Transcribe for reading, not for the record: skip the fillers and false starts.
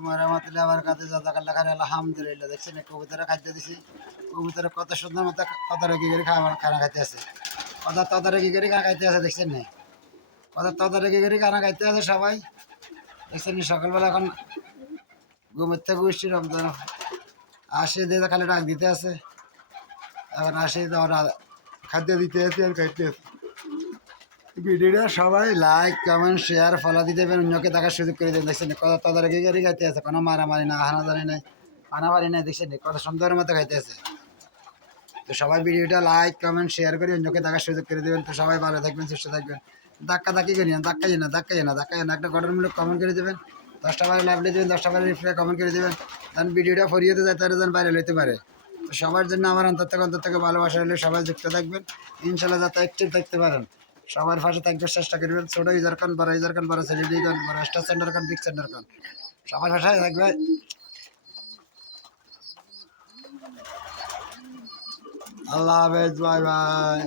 আলাইকুম ওয়া রাহমাতুল্লাহি ওয়া বারাকাতুহু। জাযাকাল্লাহু খাইরান। আলহামদুলিল্লাহ। দেখছেন কবুতরের খাদ্য দিছি। কবুতর কত সুন্দর মতো তদারকি করে খানা খাইতে আছে। কত তদারকি করে খানা খাইতে আছে দেখছেন না? কত তদারকি করে খানা খাইতে আছে সবাই। দেখছেন সকালবেলা এখন ঘুমের থেকে উঠছি রমজান আসে দিয়ে খালি ডাক দিতে আছে। এখন আসে ওরা খাদ্য দিতে আছে আর খাইতে আছে। ভিডিওটা সবাই লাইক কমেন্ট শেয়ার ফলো দিয়ে দেবেন, অন্যকে দেখার সুযোগ করে দেবেন। দেখছেন কত তদারকি করে খাইতে আছে, কোনো মারামারি না হানাদারি নাই হানাবারি নাই। দেখছেন কত সুন্দর মতো খাইতে আছে। তো সবাই ভিডিওটা লাইক কমেন্ট শেয়ার করে অন্যকে দেখার সুযোগ করে দেবেন। তো সবাই ভালো থাকবেন, সুস্থ থাকবেন। ধাক্কি করি না, ধাক্কাই না একটা গঠনমূলক কমেন্ট করে দেবেন। 10টা বারে লাভ দেবেন, 10টা বারে রিপ্লাই কমেন্ট করে দেবেন। কারণ ভিডিওটা ফরিয়েতে যায় তারা যেন বাইরে লইতে পারে। তো সবার জন্য আমার অন্তর থেকে ভালোবাসা হলে সবাই যুক্ত থাকবেন, ইনশাল্লাহ যাতে অ্যাক্টিভ থাকতে পারেন। সবার পাশে থাকবে চেষ্টা করবেন। ছোট ইউজার খান, বড় ইউজার খান, বড় সেলিব্রিটি খান, বড় স্টার সেন্টার খান, বিগ সেন্টার খান, সবার পাশে থাকবে। আল্লাহ হাফেজ, বাই বাই।